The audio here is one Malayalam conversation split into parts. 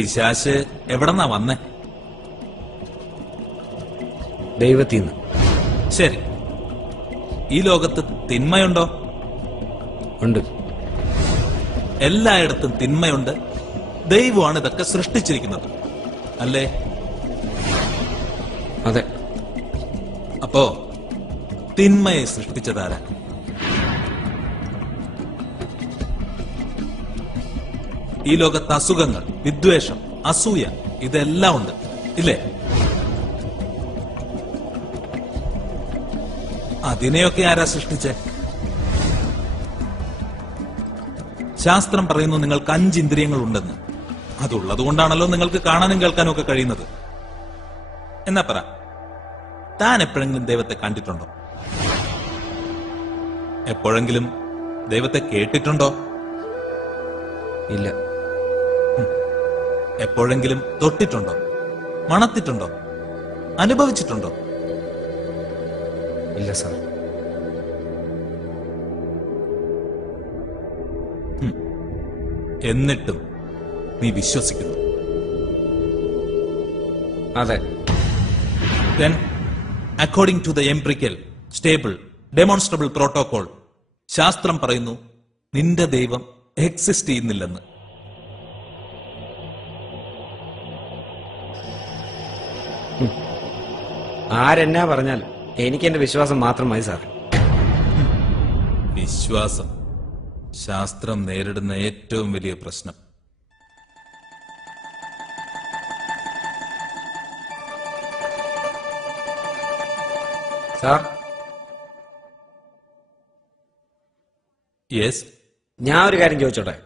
പിശാശ് എവിടെന്നാ വന്നേ? ദൈവത്തിന്ന്. ശരി, ഈ ലോകത്ത് തിന്മയുണ്ടോ? ഉണ്ട്. എല്ലായിടത്തും തിന്മയുണ്ട്. ദൈവമാണ് ഇതൊക്കെ സൃഷ്ടിച്ചിരിക്കുന്നത്, അല്ലേ? അതെ. അപ്പോ തിന്മയെ സൃഷ്ടിച്ചതാരാ? ഈ ലോകത്ത് അസുഖങ്ങൾ, വിദ്വേഷം, അസൂയ ഇതെല്ലാം ഉണ്ട്, ഇല്ലേ? അതിനെയൊക്കെ ആരാ സൃഷ്ടിച്ചേ? ശാസ്ത്രം പറയുന്നു നിങ്ങൾക്ക് 5 ഇന്ദ്രിയങ്ങൾ ഉണ്ടെന്ന്. അതുള്ളത് കൊണ്ടാണല്ലോ നിങ്ങൾക്ക് കാണാനും കേൾക്കാനും ഒക്കെ കഴിയുന്നത്. എന്നാ പറ, താൻ എപ്പോഴെങ്കിലും ദൈവത്തെ കണ്ടിട്ടുണ്ടോ? എപ്പോഴെങ്കിലും ദൈവത്തെ കേട്ടിട്ടുണ്ടോ? ഇല്ല. എപ്പോഴെങ്കിലും തൊട്ടിട്ടുണ്ടോ? മണത്തിട്ടുണ്ടോ? അനുഭവിച്ചിട്ടുണ്ടോ? ഇല്ല സാർ. എന്നിട്ടും നീ വിശ്വസിക്കുന്നു? അതെ. Then, according to the empirical, stable, demonstrable protocol, ശാസ്ത്രം പറയുന്നു നിന്റെ ദൈവം എക്സിസ്റ്റ് ചെയ്യുന്നില്ലെന്ന്. ആരെന്നാ പറഞ്ഞാലും എനിക്ക് എന്റെ വിശ്വാസം മാത്രമായി സാർ. വിശ്വാസം ശാസ്ത്രം നേരിടുന്ന ഏറ്റവും വലിയ പ്രശ്നം. സാർ, യെസ്, ഞാൻ ഒരു കാര്യം ചോദിച്ചോട്ടെ.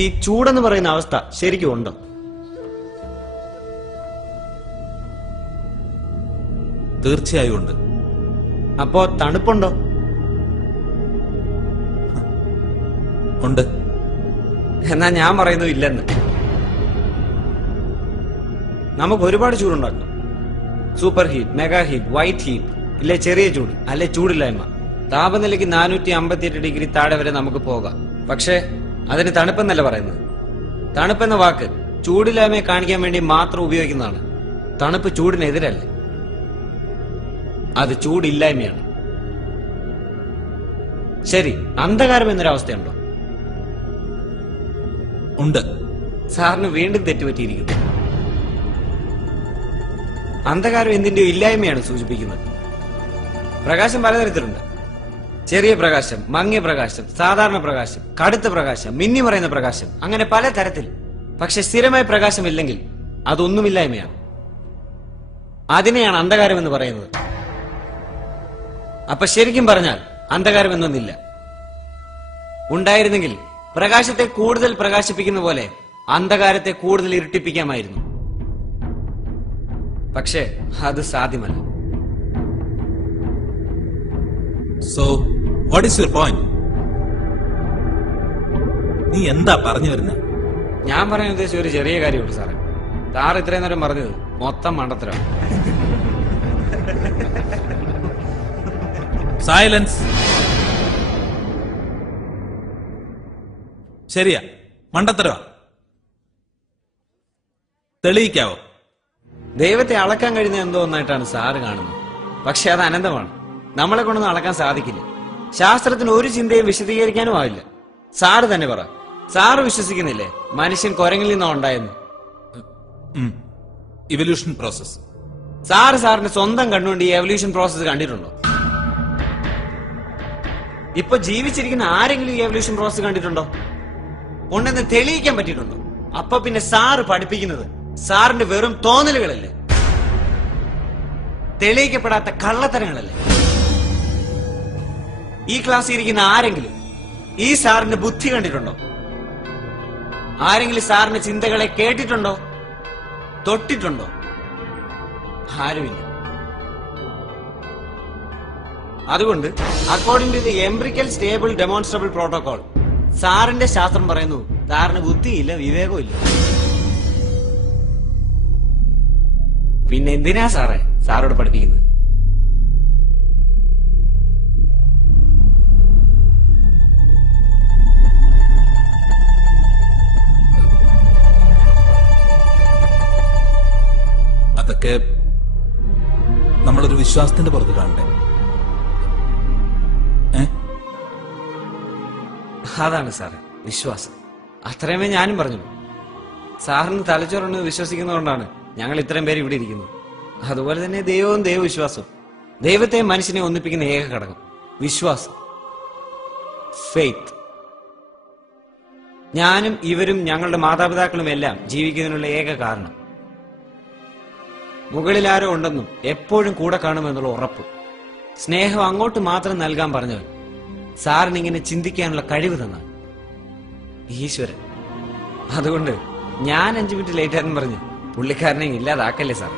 ഈ ചൂടെന്ന് പറയുന്ന അവസ്ഥ ശരിക്കും ഉണ്ടോ? തീർച്ചയായും ഉണ്ട്. അപ്പോ തണുപ്പുണ്ടോ? ഉണ്ട്. എന്നാ ഞാൻ പറയുന്നു ഇല്ലെന്ന്. നമുക്ക് ഒരുപാട് ചൂടുണ്ടാക്കാം. Super heat, mega heat, white heat, ഇല്ലേ ചെറിയ ചൂട്, അല്ലെ ചൂടില്ലായ്മ. താപനിലയ്ക്ക് 458 ഡിഗ്രി താഴെ വരെ നമുക്ക് പോകാം. പക്ഷേ അതിന് തണുപ്പെന്നല്ല പറയുന്നത്. തണുപ്പെന്ന വാക്ക് ചൂടില്ലായ്മയെ കാണിക്കാൻ വേണ്ടി മാത്രം ഉപയോഗിക്കുന്നതാണ്. തണുപ്പ് ചൂടിനെതിരല്ല, അത് ചൂടില്ലായ്മയാണ്. ശരി, അന്ധകാരം എന്നൊരവസ്ഥയുണ്ടോ? ഉണ്ട്. സാറിന് വീണ്ടും തെറ്റുപറ്റിയിരിക്കുന്നു. അന്ധകാരം എന്തിന്റെയോ ഇല്ലായ്മയാണ് സൂചിപ്പിക്കുന്നത്. പ്രകാശം പലതരത്തിലുണ്ട്. ചെറിയ പ്രകാശം, മങ്ങിയ പ്രകാശം, സാധാരണ പ്രകാശം, കടുത്ത പ്രകാശം, മിന്നിമറയുന്ന പ്രകാശം, അങ്ങനെ പല തരത്തിൽ. പക്ഷെ സ്ഥിരമായ പ്രകാശമില്ലെങ്കിൽ അതൊന്നുമില്ലായ്മയാണ്. അതിനെയാണ് അന്ധകാരം എന്ന് പറയുന്നത്. അപ്പൊ ശരിക്കും പറഞ്ഞാൽ അന്ധകാരം എന്നൊന്നില്ല. ഉണ്ടായിരുന്നെങ്കിൽ പ്രകാശത്തെ കൂടുതൽ പ്രകാശിപ്പിക്കുന്ന പോലെ അന്ധകാരത്തെ കൂടുതൽ ഇരുട്ടിപ്പിക്കാമായിരുന്നു. പക്ഷേ അത് സാധ്യമല്ല. So what is your point? നീ എന്താ പറഞ്ഞു വരുന്നത്? ഞാൻ പറയാൻ ഉദ്ദേശിച്ച ഒരു ചെറിയ കാര്യമുള്ളൂ സാറേ. സാർ ഇത്രയും നേരം പറഞ്ഞത് മൊത്തം മണ്ടത്തരാണ്. സൈലൻസ്. ശരിയാ, മണ്ടത്തരവാ. തെളിയിക്കാവോ? ദൈവത്തെ അളക്കാൻ കഴിയുന്ന എന്തോ ഒന്നായിട്ടാണ് സാറ് കാണുന്നത്. പക്ഷെ അത് അനന്തമാണ്. നമ്മളെ കൊണ്ടൊന്നും അളക്കാൻ സാധിക്കില്ല. ശാസ്ത്രത്തിന് ഒരു ചിന്തയും വിശദീകരിക്കാനും ആവില്ല. സാറ് തന്നെ പറ, സാറ് വിശ്വസിക്കുന്നില്ലേ മനുഷ്യൻ കുരങ്ങിൽ നിന്നോ ഉണ്ടായെന്ന്? Evolution process. സാറിന്റെ സ്വന്തം കണ്ണുകൊണ്ട് ഈ എവല്യൂഷൻ പ്രോസസ് കണ്ടിട്ടുണ്ടോ? ഇപ്പൊ ജീവിച്ചിരിക്കുന്ന ആരെങ്കിലും ഈ എവല്യൂഷൻ പ്രോസസ് കണ്ടിട്ടുണ്ടോ? ഉണ്ടെന്ന് തെളിയിക്കാൻ പറ്റിയിട്ടുണ്ടോ? അപ്പൊ പിന്നെ സാറ് പഠിപ്പിക്കുന്നത് സാറിന്റെ വെറും തോന്നലുകളല്ലേ? തെളിയിക്കപ്പെടാത്ത കള്ളത്തരങ്ങളല്ലേ? ഈ ക്ലാസ്സിൽ ഇരിക്കുന്ന ആരെങ്കിലും ഈ സാറിന്റെ ബുദ്ധി കണ്ടിട്ടുണ്ടോ? ആരെങ്കിലും സാറിന്റെ ചിന്തകളെ കേട്ടിട്ടുണ്ടോ? തൊട്ടിട്ടുണ്ടോ? ആരുമില്ല. അതുകൊണ്ട് according to the empirical stable demonstrable protocol സാറിന്റെ ശാസ്ത്രം പറയുന്നു സാറിന് ബുദ്ധിയില്ല, വിവേകവും ഇല്ല. പിന്നെ എന്തിനാ സാറേ സാറോട് പഠിപ്പിക്കുന്നത്? അതൊക്കെ നമ്മളൊരു വിശ്വാസത്തിന്റെ പുറത്ത് കാണണ്ടേ? അതാണ് സാറ് വിശ്വാസം. അത്രയുമേ ഞാനും പറഞ്ഞു. സാറിന് തലച്ചോറുണ്ടെന്ന് വിശ്വസിക്കുന്നതുകൊണ്ടാണ് ഞങ്ങൾ ഇത്രയും പേര് ഇവിടെ ഇരിക്കുന്നത്. അതുപോലെ തന്നെ ദൈവവും ദൈവവിശ്വാസവും. ദൈവത്തെ മനുഷ്യനെ ഒന്നിപ്പിക്കുന്ന ഏക ഘടകം വിശ്വാസം, ഫെയ്ത്ത്. ഞാനും ഇവരും ഞങ്ങളുടെ മാതാപിതാക്കളും എല്ലാം ജീവിക്കുന്നതിനുള്ള ഏക കാരണം മുകളിൽ ആരോ ഉണ്ടെന്നും എപ്പോഴും കൂടെ കാണുമെന്നുള്ള ഉറപ്പ്. സ്നേഹം അങ്ങോട്ട് മാത്രം നൽകാൻ പറഞ്ഞവൻ സാറിന് ഇങ്ങനെ ചിന്തിക്കാനുള്ള കഴിവ് തന്നാൽ ഈശ്വരൻ. അതുകൊണ്ട് ഞാൻ 5 മിനിറ്റ് ലേറ്റ് ആയെന്ന് പറഞ്ഞ് പുള്ളിക്കാരനെ ഇല്ലാതാക്കല്ലേ സാർ.